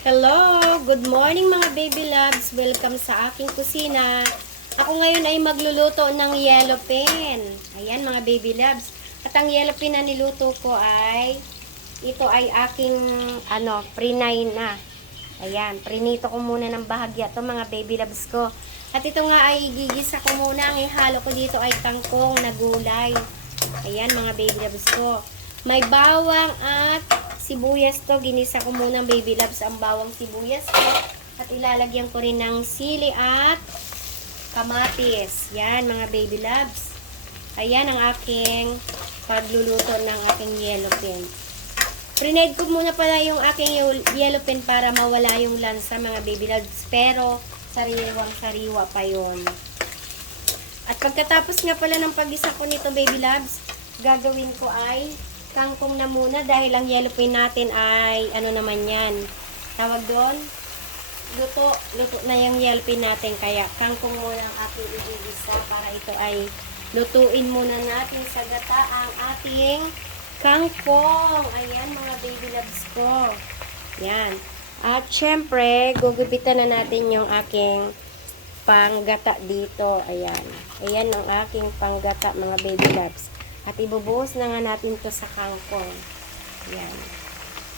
Hello! Good morning mga baby loves! Welcome sa aking kusina. Ako ngayon ay magluluto ng yellow pen. Ayan mga baby loves. At ang yellow pen na niluto ko ay ito ay aking prinay na. Ayan, prinito ko muna ng bahagya to mga baby loves ko. At ito nga ay gigisa ko muna. Ang ihalo ko dito ay kangkong na gulay. Ayan mga baby loves ko. May bawang at sibuyas to. Ginisa ko muna baby loves ang bawang sibuyas ko. At ilalagyan ko rin ng sili at kamatis. Yan mga baby loves. Ayan ang aking pagluluto ng aking yellow pen. Prinade ko muna pala yung aking yellow pen para mawala yung lansa mga baby loves. Pero sariwang sariwa pa yon. At pagkatapos nga pala ng pag-isa ko nito baby loves, gagawin ko ay kangkong na muna dahil ang yellow pen natin ay ano naman yan. Tawag doon, luto na yung yellow pen natin. Kaya kangkong muna ang ating igigisa para ito ay lutuin muna natin sa gata ang ating kangkong. Ayan mga baby loves ko. Yan. At syempre, gugupitan na natin yung aking panggata dito. Ayan. Ayan ang aking panggata mga baby loves. At ibubuhos na nga natin to sa kangkong. Ayan.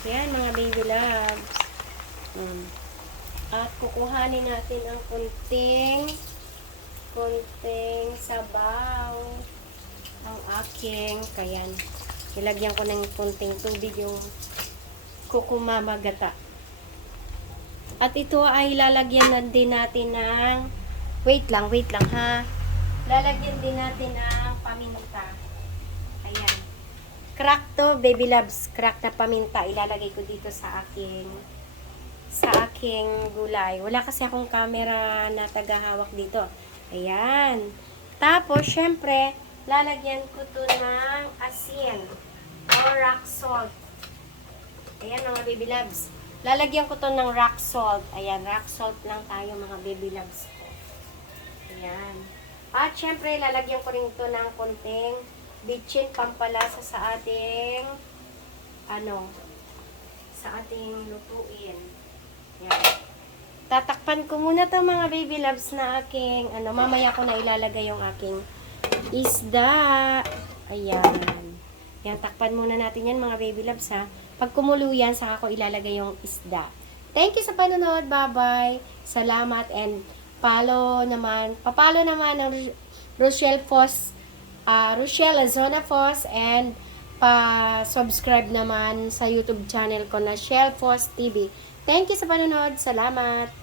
Ayan mga baby loves. At kukuhanin natin ang kunting sabaw. Ang aking, kayan. Ilagyan ko ng kunting tubig yung kukumamagata. At ito ay lalagyan na din natin ng, wait lang ha. Lalagyan din natin ng paminta. Ayan. Crack to, baby loves. Crack na paminta. Ilalagay ko dito sa aking gulay. Wala kasi akong camera na tagahawak dito. Ayan. Tapos, syempre, lalagyan ko to ng asin or rock salt. Ayan mga baby loves. Lalagyan ko to ng rock salt. Ayan, rock salt lang tayo mga baby loves ko. Ayan. At syempre, lalagyan ko rin to ng konting bitchin pampalasa sa ating sa ating lutuin. Ayan. Tatakpan ko muna to mga baby loves na aking mamaya ko na ilalagay yung aking isda. Ayan. Yan, takpan muna natin yan mga baby loves ha. Pag kumulo yan, saka ko ilalagay yung isda. Thank you sa panonood. Bye-bye. Salamat and papalo naman ng Rochelle Azona Fos and pa-subscribe naman sa YouTube channel ko na Shell Fos TV. Thank you sa panonood. Salamat.